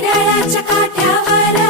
घड्याळाच्या काठ्यावर